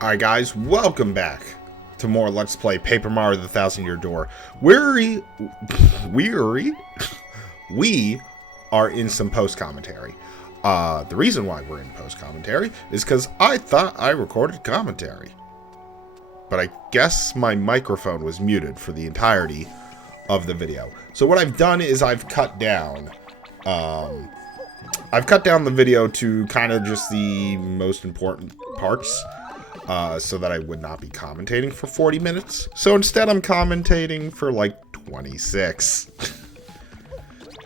Alright guys, welcome back to more Let's Play Paper Mario the 1000-Year Door. We are in some post-commentary. The reason why we're in post-commentary is because I thought I recorded commentary. But I guess my microphone was muted for the entirety of the video. So what I've done is I've cut down the video to kind of just the most important parts. So that I would not be commentating for 40 minutes. So instead I'm commentating for like 26.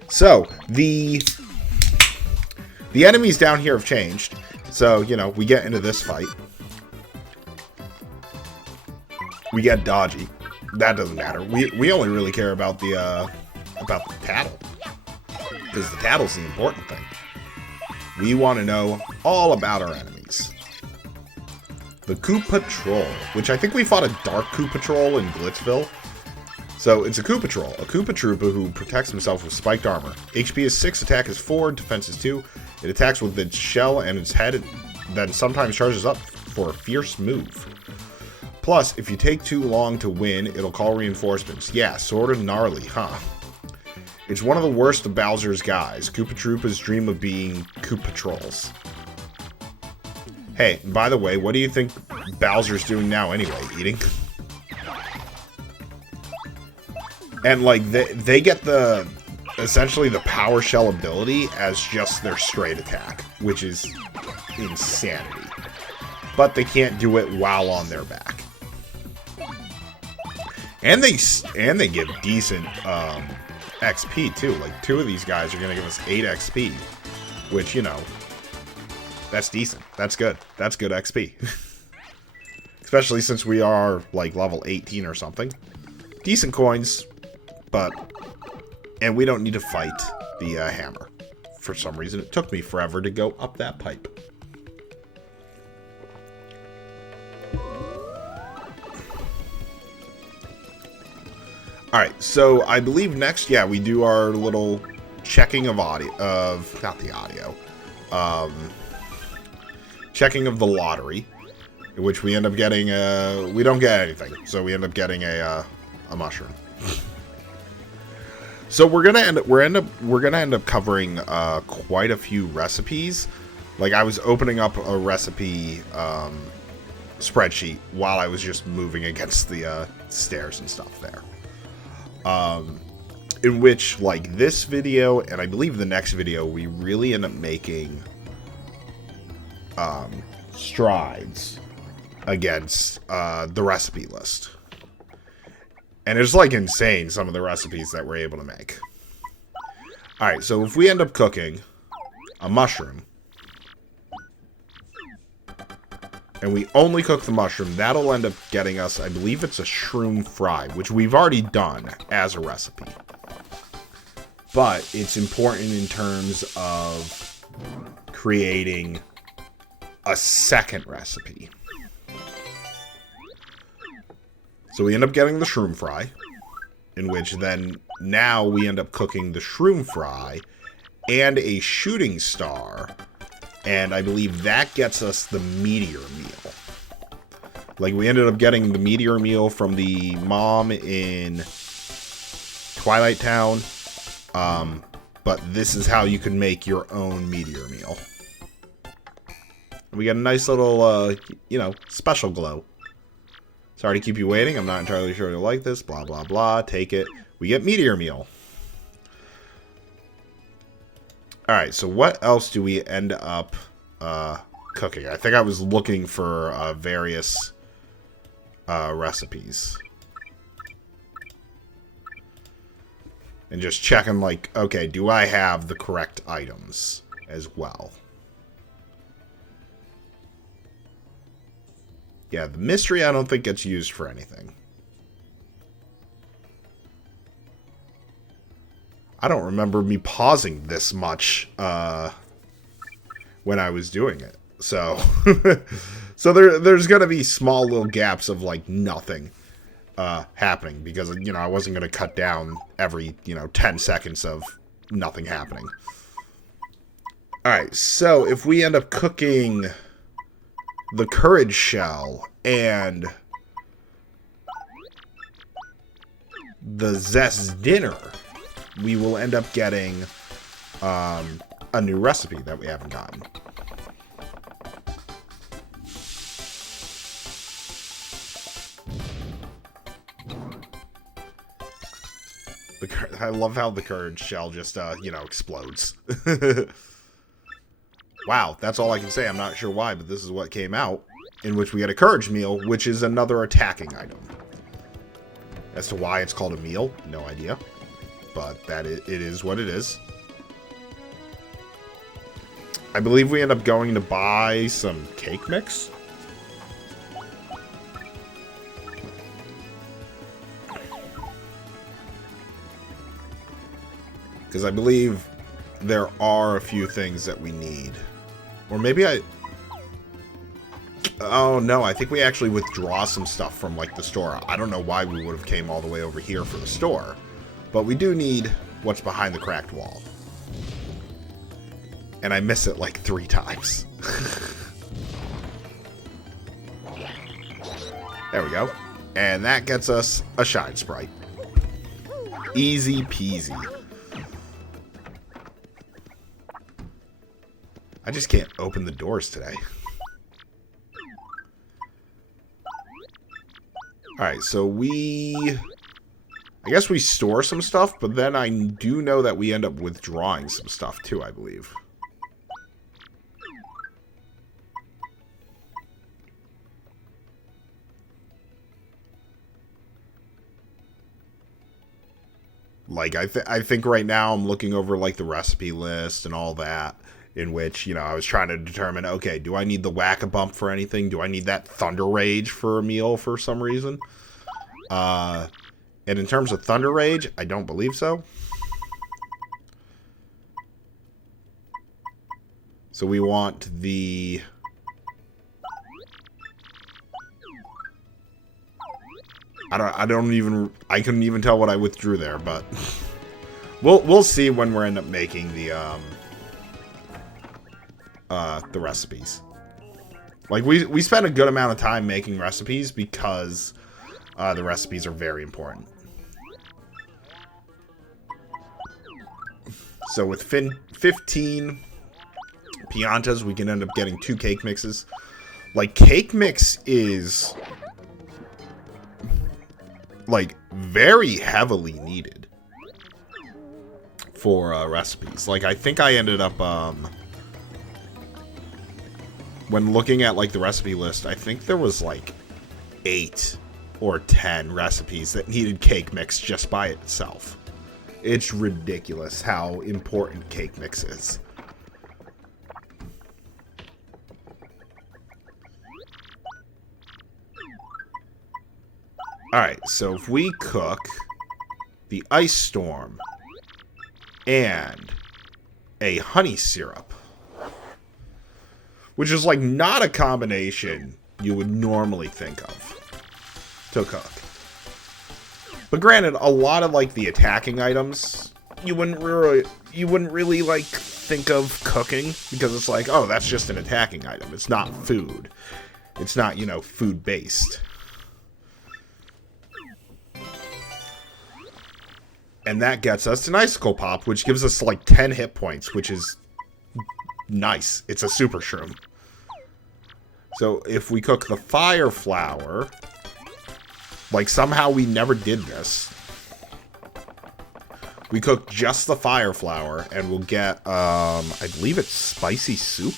So, the enemies down here have changed. So, you know, we get into this fight. We get dodgy. That doesn't matter. We only really care about the tattle. Because the tattle's the important thing. We want to know all about our enemies. The Coup Patrol, which I think we fought a Dark Coup Patrol in Glitzville. So, it's a Coup Patrol, a Koopa Troopa who protects himself with spiked armor. HP is 6, attack is 4, defense is 2. It attacks with its shell and its head, then sometimes charges up for a fierce move. Plus, if you take too long to win, it'll call reinforcements. Yeah, sorta gnarly, huh? It's one of the worst of Bowser's guys. Koopa Troopas dream of being Coup Patrols. Hey, by the way, what do you think Bowser's doing now anyway? Eating? And, like, they get essentially the Power Shell ability as just their straight attack, which is insanity. But they can't do it while on their back. And they give decent XP, too. Like, 2 of these guys are going to give us 8 XP, which, you know... That's decent. That's good. That's good XP. Especially since we are, like, level 18 or something. Decent coins, but... And we don't need to fight the hammer. For some reason, it took me forever to go up that pipe. Alright, so I believe next, yeah, we do our little checking of audio, not the audio, checking of the lottery, in which we end up getting we don't get anything, so we end up getting a mushroom. So we're gonna end up covering quite a few recipes. Like, I was opening up a recipe spreadsheet while I was just moving against the stairs and stuff there. In which, like, this video and I believe the next video, we really end up making strides against the recipe list. And it's like insane, some of the recipes that we're able to make. Alright, so if we end up cooking a mushroom, and we only cook the mushroom, that'll end up getting us, I believe it's a shroom fry, which we've already done as a recipe. But it's important in terms of creating a second recipe. So we end up getting the shroom fry, in which then now we end up cooking the shroom fry and a shooting star, and I believe that gets us the meteor meal. Like, we ended up getting the meteor meal from the mom in Twilight Town, but this is how you can make your own meteor meal. We got a nice little, you know, special glow. Sorry to keep you waiting. I'm not entirely sure you'll like this. Blah, blah, blah. Take it. We get meteor meal. Alright, so what else do we end up cooking? I think I was looking for various recipes. And just checking, like, okay, do I have the correct items as well? Yeah, the mystery I don't think gets used for anything. I don't remember me pausing this much when I was doing it. So, so there's going to be small little gaps of, like, nothing happening. Because, you know, I wasn't going to cut down every, 10 seconds of nothing happening. Alright, so if we end up cooking the courage shell and the zest dinner, we will end up getting a new recipe that we haven't gotten. I love how the courage shell just, explodes. Wow, that's all I can say. I'm not sure why, but this is what came out, in which we get a courage meal, which is another attacking item. As to why it's called a meal, no idea. But it is what it is. I believe we end up going to buy some cake mix. Because I believe there are a few things that we need. Or maybe oh, no, I think we actually withdraw some stuff from, like, the store. I don't know why we would have came all the way over here for the store. But we do need what's behind the cracked wall. And I miss it, like, 3 times. There we go. And that gets us a Shine Sprite. Easy peasy. I just can't open the doors today. Alright, so I guess we store some stuff, but then I do know that we end up withdrawing some stuff too, I believe. Like, I think right now I'm looking over, like, the recipe list and all that. In which, I was trying to determine, okay, do I need the Whack-A-Bump for anything? Do I need that Thunder Rage for a meal for some reason? And in terms of Thunder Rage, I don't believe so. So we want the... I couldn't even tell what I withdrew there, but... we'll see when we end up making the recipes. Like, we spent a good amount of time making recipes because the recipes are very important. So with 15 Piantas, we can end up getting 2 cake mixes. Like, cake mix is, like, very heavily needed for recipes. Like, I think I ended up when looking at, like, the recipe list, I think there was, like, 8 or 10 recipes that needed cake mix just by itself. It's ridiculous how important cake mix is. Alright, so if we cook the Ice Storm and a honey syrup, which is, like, not a combination you would normally think of to cook. But granted, a lot of, like, the attacking items, you wouldn't really, like, think of cooking, because it's like, oh, that's just an attacking item. It's not food. It's not, food-based. And that gets us an Icicle Pop, which gives us, like, 10 hit points, which is nice. It's a super shroom. So if we cook the Fire Flower, like, somehow we never did this. We cook just the Fire Flower and we'll get I believe it's Spicy Soup.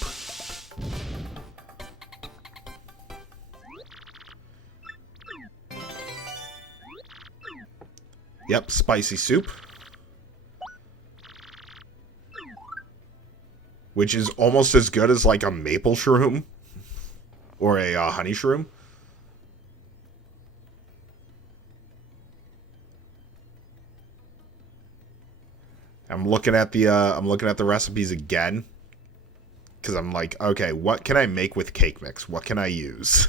Yep, Spicy Soup. Which is almost as good as, like, a maple shroom. Or a honey shroom. I'm looking at the recipes again. Because I'm like, okay, what can I make with cake mix? What can I use?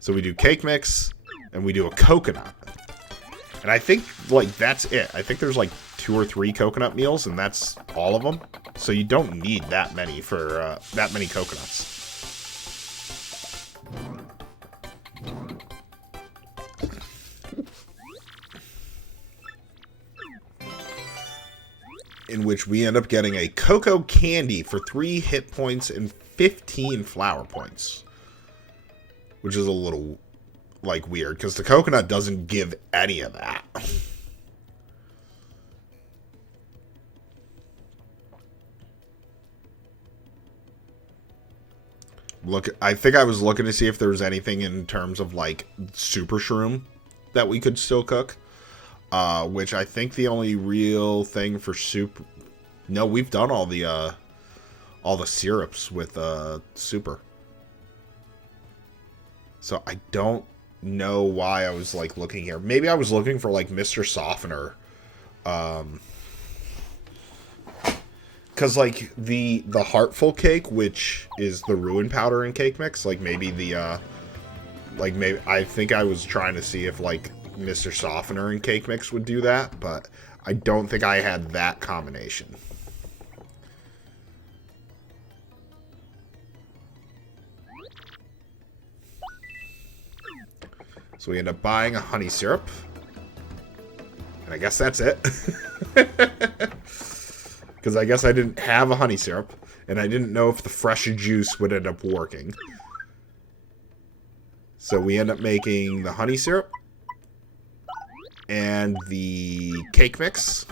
So we do cake mix, and we do a coconut. And I think, like, that's it. I think there's, like, 2 or 3 coconut meals, and that's all of them. So you don't need that many for that many coconuts. In which we end up getting a cocoa candy for 3 hit points and 15 flower points. Which is a little, like, weird, because the coconut doesn't give any of that. Look, I think I was looking to see if there was anything in terms of, like, Super Shroom that we could still cook. Which I think the only real thing for Super... No, we've done all the syrups with Super. So I don't know why I was, like, looking here. Maybe I was looking for, like, Mr. Softener. Because, like, the Heartful Cake, which is the Ruin Powder and Cake Mix, like, maybe the, maybe... I think I was trying to see if, like, Mr. Softener and Cake Mix would do that, but I don't think I had that combination. So we end up buying a honey syrup. And I guess that's it. Because I guess I didn't have a honey syrup, and I didn't know if the fresh juice would end up working. So we end up making the honey syrup and the cake mix.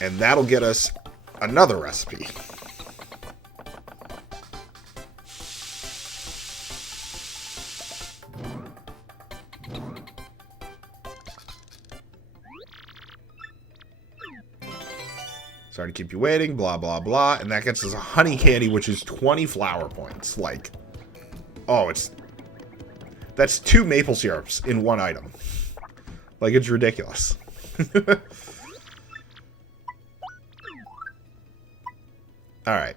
And that'll get us another recipe. Sorry to keep you waiting, blah, blah, blah. And that gets us a honey candy, which is 20 flower points. Like, oh, that's 2 maple syrups in one item. Like, it's ridiculous. Alright.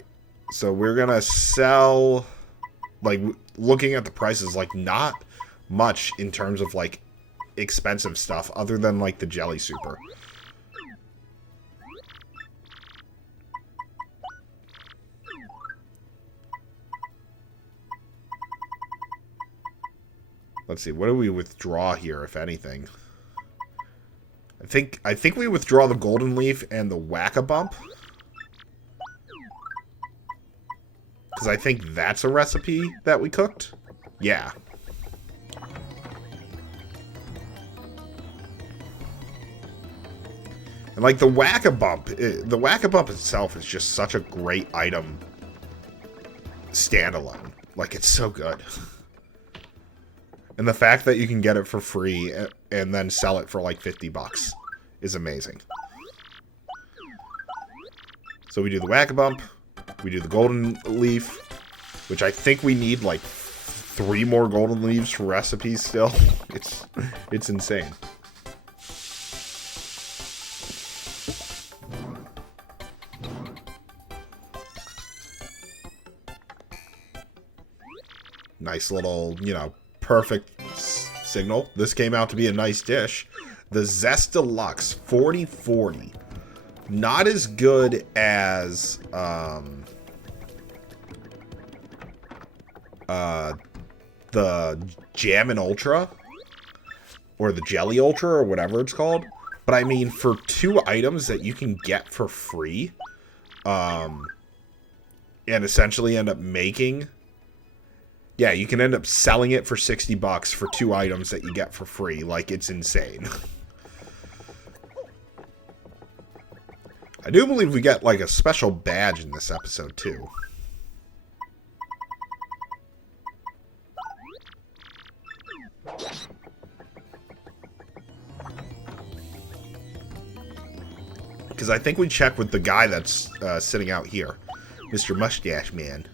So we're gonna sell, like, looking at the prices, like, not much in terms of, like, expensive stuff, other than, like, the jelly super. Let's see, what do we withdraw here, if anything? I think we withdraw the golden leaf and the whack-a-bump. Because I think that's a recipe that we cooked. Yeah. And like the whack-a-bump itself is just such a great item standalone. Like, it's so good. And the fact that you can get it for free and then sell it for like $50 is amazing. So we do the whack-a-bump, we do the golden leaf, which I think we need like 3 more golden leaves for recipes still. It's insane. Nice little, you know, perfect signal. This came out to be a nice dish. The Zest Deluxe 40/40. Not as good as the Jammin' Ultra or the Jelly Ultra or whatever it's called. But I mean, for 2 items that you can get for free, and essentially end up making, yeah, you can end up selling it for $60 for 2 items that you get for free. Like, it's insane. I do believe we get, like, a special badge in this episode, too. Because I think we check with the guy that's sitting out here. Mr. Mustache Man.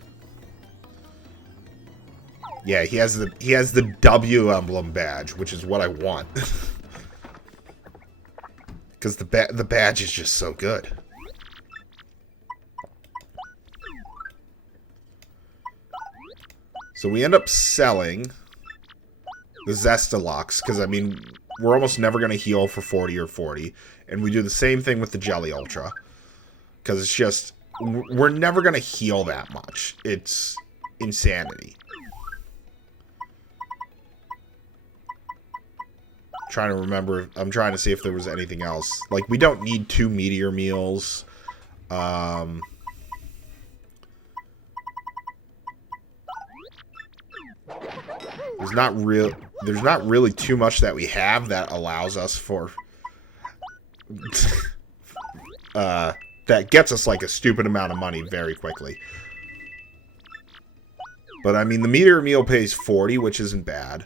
Yeah, he has the W emblem badge, which is what I want. Because the badge is just so good. So we end up selling the Zest Deluxe, because I mean, we're almost never going to heal for 40 or 40. And we do the same thing with the Jelly Ultra. Because it's just, we're never going to heal that much. It's insanity. Trying to remember, I'm trying to see if there was anything else. Like, we don't need 2 meteor meals. There's not really too much that we have that allows us for that gets us like a stupid amount of money very quickly. But I mean, the meteor meal pays 40, which isn't bad.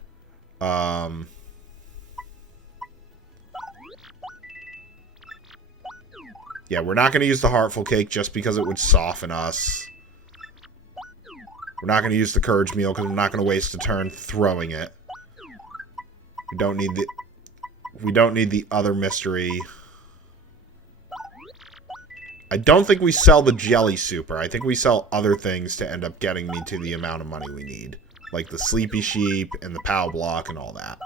Yeah, we're not going to use the Heartful Cake just because it would soften us. We're not going to use the Courage Meal because we're not going to waste a turn throwing it. We don't need the other mystery. I don't think we sell the Jelly Super. I think we sell other things to end up getting me to the amount of money we need. Like the Sleepy Sheep and the POW Block and all that.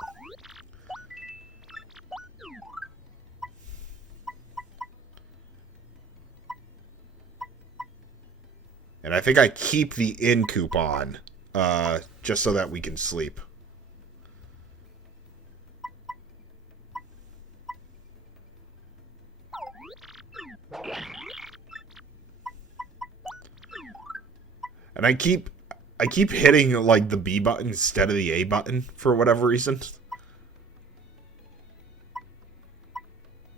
And I think I keep the in coupon, just so that we can sleep. And I keep hitting, like, the B button instead of the A button for whatever reason.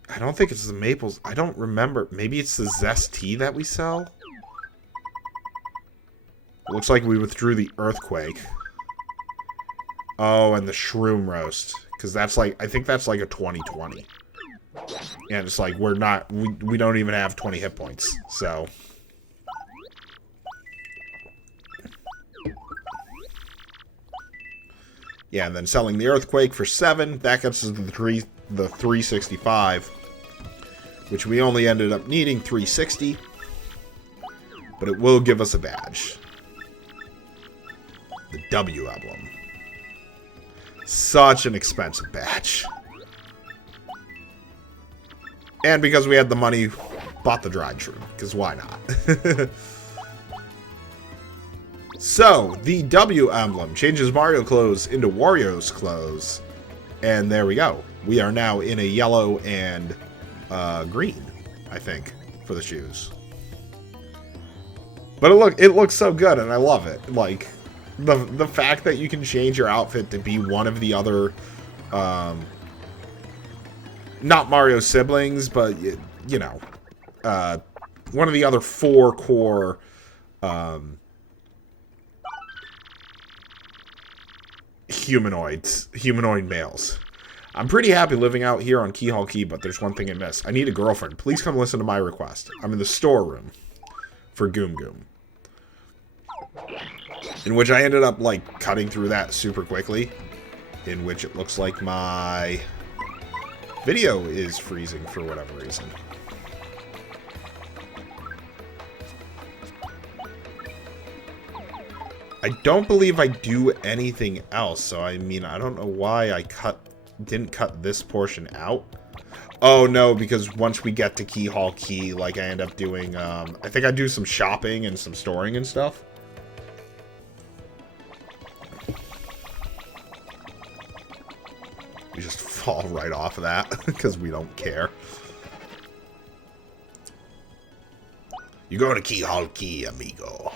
I don't think it's the Maples. I don't remember. Maybe it's the Zest Tea that we sell? Looks like we withdrew the Earthquake. Oh, and the Shroom Roast. Because that's like, I think that's like a 20/20. And it's like, we don't even have 20 hit points. So. Yeah, and then selling the Earthquake for 7. That gets us the 365. Which we only ended up needing 360. But it will give us a badge. The W emblem. Such an expensive badge. And because we had the money, bought the dried shroom. Because why not? So, the W emblem changes Mario clothes into Wario's clothes. And there we go. We are now in a yellow and green, I think, for the shoes. But it looks so good, and I love it. Like, the fact that you can change your outfit to be one of the other, not Mario siblings, but, you know, one of the other 4 core, humanoid males. I'm pretty happy living out here on Key Hall Key, but there's one thing I miss. I need a girlfriend. Please come listen to my request. I'm in the storeroom for Goom Goom. In which I ended up, like, cutting through that super quickly. In which it looks like my video is freezing for whatever reason. I don't believe I do anything else, so I mean, I don't know why I didn't cut this portion out. Oh, no, because once we get to Key Hall Key, like, I end up doing, I think I do some shopping and some storing and stuff. We just fall right off of that, because we don't care. You go to Key Hall Key, amigo.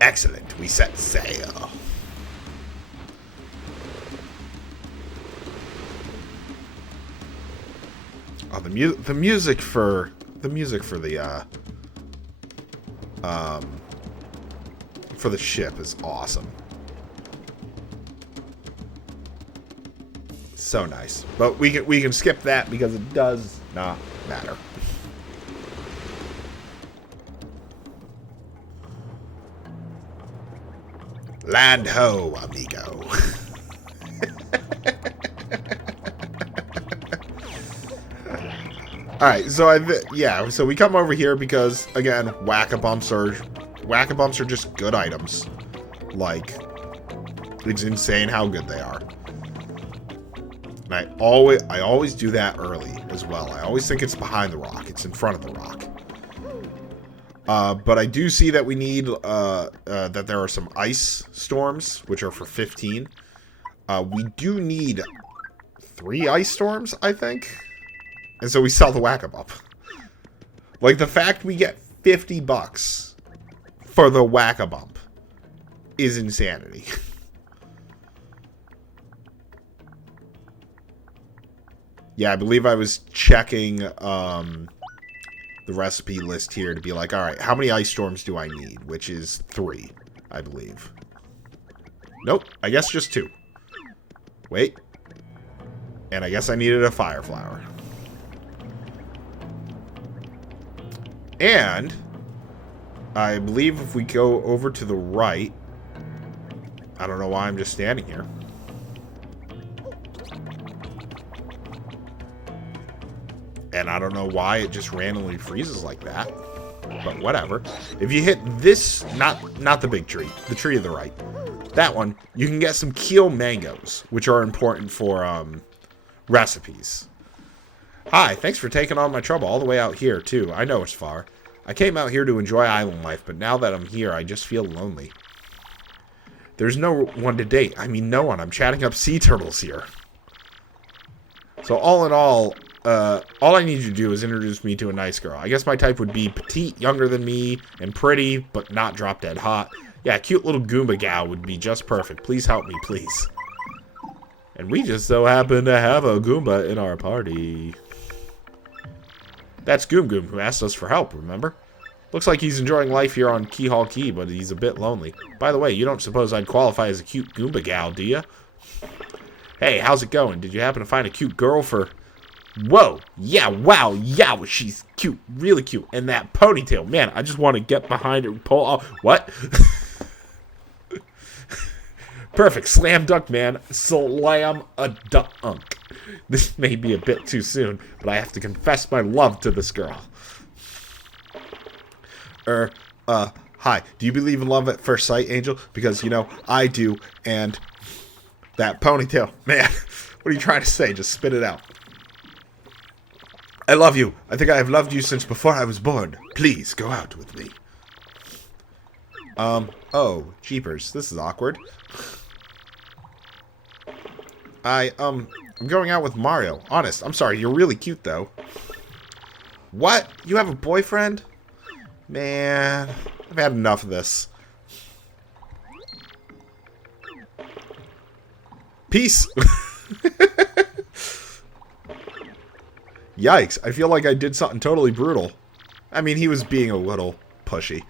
Excellent, we set sail. Oh, the music for the ship is awesome. So nice. But we can skip that because it does not matter. Land ho, amigo. Alright, so so we come over here because, again, whack-a-bumps are just good items. Like, it's insane how good they are. And And I always do that early as well. I always think it's behind the rock. It's in front of the rock. But I do see that we need, that there are some ice storms, which are for 15. We do need 3 ice storms, I think. And so we sell the Whack-A-Bump. Like, the fact we get $50 for the Whack-A-Bump is insanity. Yeah, I believe I was checking the recipe list here to be like, alright, how many ice storms do I need? Which is 3, I believe. Nope, I guess just 2. Wait. And I guess I needed a fire flower. And I believe if we go over to the right, I don't know why I'm just standing here. And I don't know why it just randomly freezes like that. But whatever. If you hit this, not the big tree, the tree to the right, that one, you can get some keel mangoes, which are important for recipes. Hi, thanks for taking on my trouble all the way out here, too. I know it's far. I came out here to enjoy island life, but now that I'm here, I just feel lonely. There's no one to date. I mean, no one. I'm chatting up sea turtles here. So all in all I need you to do is introduce me to a nice girl. I guess my type would be petite, younger than me, and pretty, but not drop dead hot. Yeah, cute little Goomba gal would be just perfect. Please help me, please. And we just so happen to have a Goomba in our party. That's Goom Goom, who asked us for help, remember? Looks like he's enjoying life here on Keyhole Key, but he's a bit lonely. By the way, you don't suppose I'd qualify as a cute Goomba gal, do ya? Hey, how's it going? Did you happen to find a cute girl for... Whoa! Yeah, wow, yeah, she's cute, really cute. And that ponytail, man, I just want to get behind her and pull off... What? Perfect, slam dunk, man. Slam a dunk. This may be a bit too soon, but I have to confess my love to this girl. Hi, do you believe in love at first sight, Angel? Because, you know, I do, and that ponytail, man, what are you trying to say? Just spit it out. I love you. I think I have loved you since before I was born. Please, go out with me. Oh, jeepers, this is awkward. I'm going out with Mario. Honest, I'm sorry, you're really cute, though. What? You have a boyfriend? Man, I've had enough of this. Peace! Yikes, I feel like I did something totally brutal. I mean, he was being a little pushy.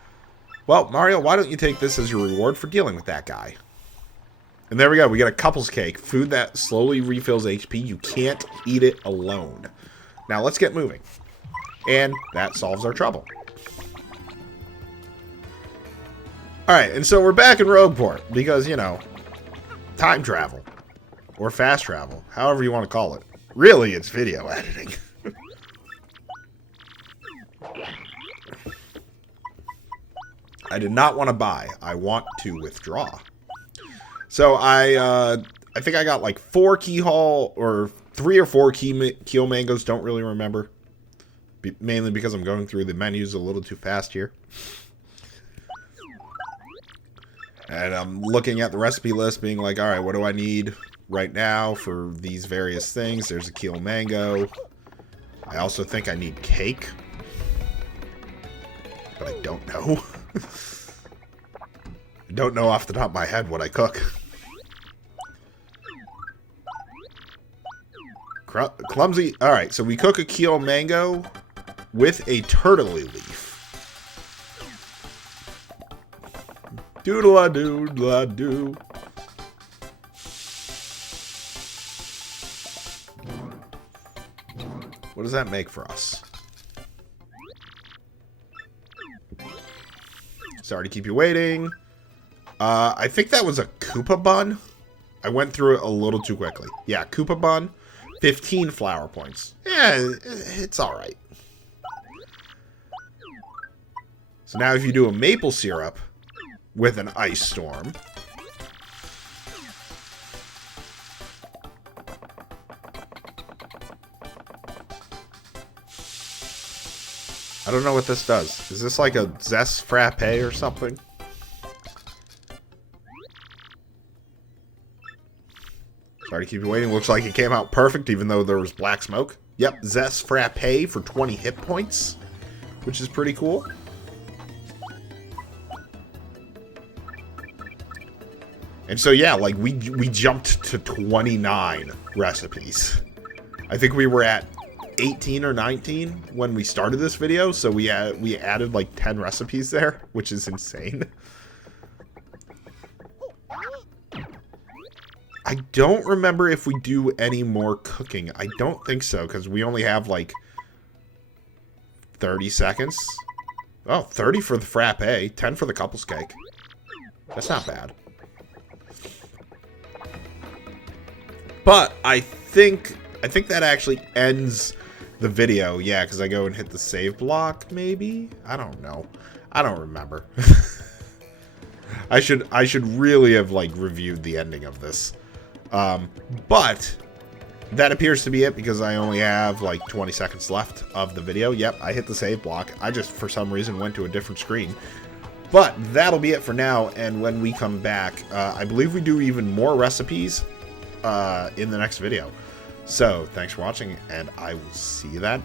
Well, Mario, why don't you take this as your reward for dealing with that guy? And there we go, we got a couple's cake. Food that slowly refills HP. You can't eat it alone. Now, let's get moving. And that solves our trouble. Alright, and so we're back in Rogueport. Because, you know, time travel. Or fast travel. However you want to call it. Really, it's video editing. I did not want to buy. I want to withdraw. So I think I got like 4 keyhole or 3 or 4 keel mangoes. Don't really remember. Mainly because I'm going through the menus a little too fast here. And I'm looking at the recipe list being like, all right, what do I need right now for these various things? There's a keel mango. I also think I need cake. But I don't know. I don't know off the top of my head what I cook. Clumsy. Alright, so we cook a keel mango with a turtley leaf. Doodle-a-doo. What does that make for us? Sorry to keep you waiting. I think that was a Koopa bun. I went through it a little too quickly. Yeah, Koopa bun. 15 flower points. Yeah, it's alright. So now if you do a maple syrup with an ice storm. I don't know what this does. Is this like a Zest Frappe or something? Sorry to keep you waiting. Looks like it came out perfect even though there was black smoke. Yep, Zest Frappe for 20 hit points, which is pretty cool. And so yeah, like we jumped to 29 recipes. I think we were at 18 or 19 when we started this video, so we added like 10 recipes there, which is insane. I don't remember if we do any more cooking. I don't think so, because we only have like 30 seconds. Oh, 30 for the frappe, 10 for the couple's cake. That's not bad. But I think that actually ends the video. Yeah, because I go and hit the save block, maybe? I don't know. I don't remember. I should really have like reviewed the ending of this. But that appears to be it because I only have like 20 seconds left of the video. Yep, I hit the save block. I just for some reason went to a different screen. But that'll be it for now, and when we come back, I believe we do even more recipes in the next video. So, thanks for watching, and I will see you then.